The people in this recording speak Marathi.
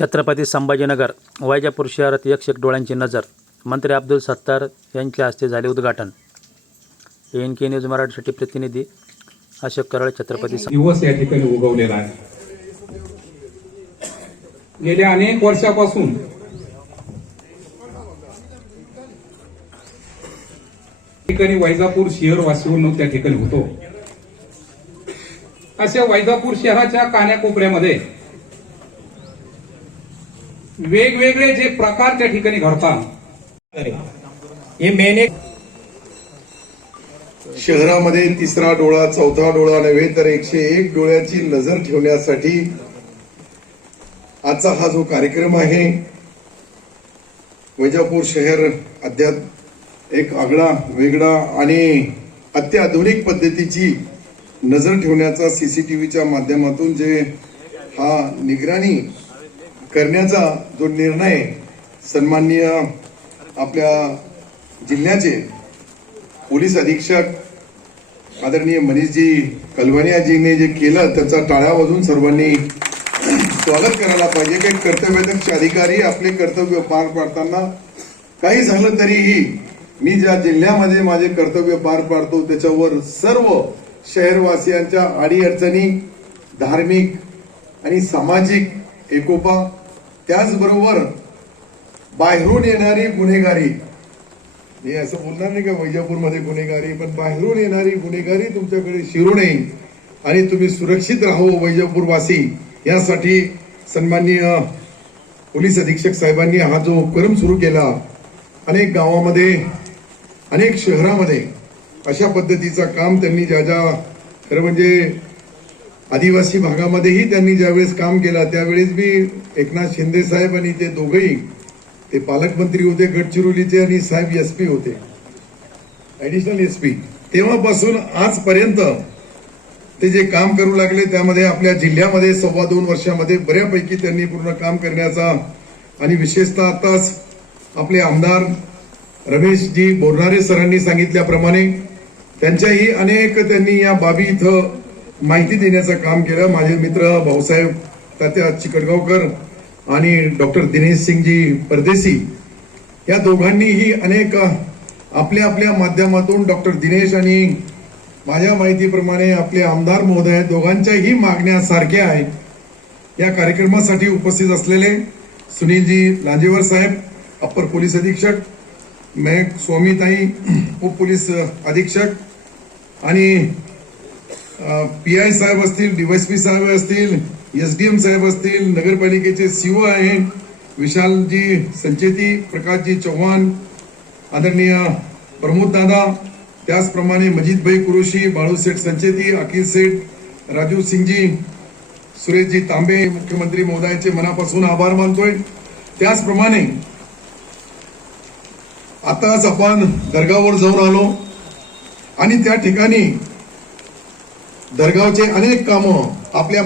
छत्रपती संभाजीनगर वैजापूर शहरात यक्षक डोळ्यांची नजर मंत्री अब्दुल सत्तार यांच्या हस्ते झाले उद्घाटन. एन के न्यूज मराठीसाठी प्रतिनिधी अशोक कराळ छत्रपती सं- दिवस या ठिकाणी उगवलेला आहे. गेल्या अनेक वर्षापासून ठिकाणी वैजापूर शहर वासिवून त्या ठिकाणी होतो. अशा वैजापूर शहराच्या कान्याकोपऱ्यामध्ये वेगवेगळे जे प्रकार त्या ठिकाणी घडतात. हे मेन एक शहरामध्ये तिसरा डोळा चौथा डोळा नव्हे तर एकशे एक डोळ्याची नजर ठेवण्यासाठी आजचा हा जो कार्यक्रम आहे वैजापूर शहर अद्याप एक आगळा वेगळा आणि अत्याधुनिक पद्धतीची नजर ठेवण्याचा सीसीटीव्हीच्या माध्यमातून जे हा निगराणी करण्याचा जो निर्णय सन्माननीय आपल्या जिल्ह्याचे पोलीस अधीक्षक आदरणीय मनीषजी कलवानियाजीने जे केलं त्याचा टाळ्या वाजून सर्वांनी स्वागत करायला पाहिजे. काही कर्तव्यदक्ष अधिकारी आपले कर्तव्य पार पाडताना काही झालं तरीही मी ज्या जिल्ह्यामध्ये माझे कर्तव्य पार पाडतो त्याच्यावर सर्व शहरवासियांच्या अडीअडचणी धार्मिक आणि सामाजिक एकोपा त्याचबरोबर बाहेरून येणारी गुन्हेगारी. मी असं बोलणार नाही का वैजापूरमध्ये गुन्हेगारी पण बाहेरून येणारी गुन्हेगारी तुमच्याकडे शिरू नये आणि तुम्ही सुरक्षित राहो वैजापूरवासी. यासाठी सन्माननीय पोलीस अधीक्षक साहेबांनी हा जो उपक्रम सुरू केला अनेक गावामध्ये अनेक शहरामध्ये अशा पद्धतीचा काम त्यांनी ज्या ज्या खरं म्हणजे आदिवासी भागामध्येही त्यांनी ज्यावेळेस काम केलं त्यावेळेस मी एकनाथ शिंदे साहेब आणि ते दोघंही ते पालकमंत्री होते गडचिरोलीचे आणि साहेब एस पी होते. Additional S P. तेव्हापासून आजपर्यंत ते जे काम करू लागले त्यामध्ये आपल्या जिल्ह्यामध्ये सव्वा दोन वर्षामध्ये बऱ्यापैकी त्यांनी पूर्ण काम करण्याचा आणि विशेषतः आताच आपले आमदार रमेशजी बोरणारे सरांनी सांगितल्याप्रमाणे त्यांच्याही अनेक त्यांनी या बाबी इथं माहिती देण्याचं काम केलं. माझे मित्र भाऊसाहेब तात्या चिकटगावकर आणि डॉक्टर दिनेश सिंगजी परदेसी या दोघांनीही अनेक आपल्या आपल्या माध्यमातून डॉक्टर दिनेश आणि माझ्या माहितीप्रमाणे आपले आमदार महोदय दोघांच्याही मागण्या सारख्या आहेत. या कार्यक्रमासाठी उपस्थित असलेले सुनीलजी लांजेवर साहेब अप्पर पोलीस अधीक्षक मेघ स्वामीताई उप पोलीस अधीक्षक आणि पी आय साहेब असतील डीवायसपी साहेब असतील एसडीएम साहेब असतील नगरपालिकेचे सीओ आहेत विशालजी संचेती प्रकाशजी चव्हाण आदरणीय प्रमोद दादा त्याचप्रमाणे मजिदभाई कुरोशी बाळूसेठ संचेती अखिल सेठ राजू सिंगजी सुरेशजी तांबे मुख्यमंत्री महोदयाचे मनापासून आभार मानतोय. त्याचप्रमाणे आताच आपण दर्गावर जाऊन आलो आणि त्या ठिकाणी दरगावचे अनेक कामं आपल्या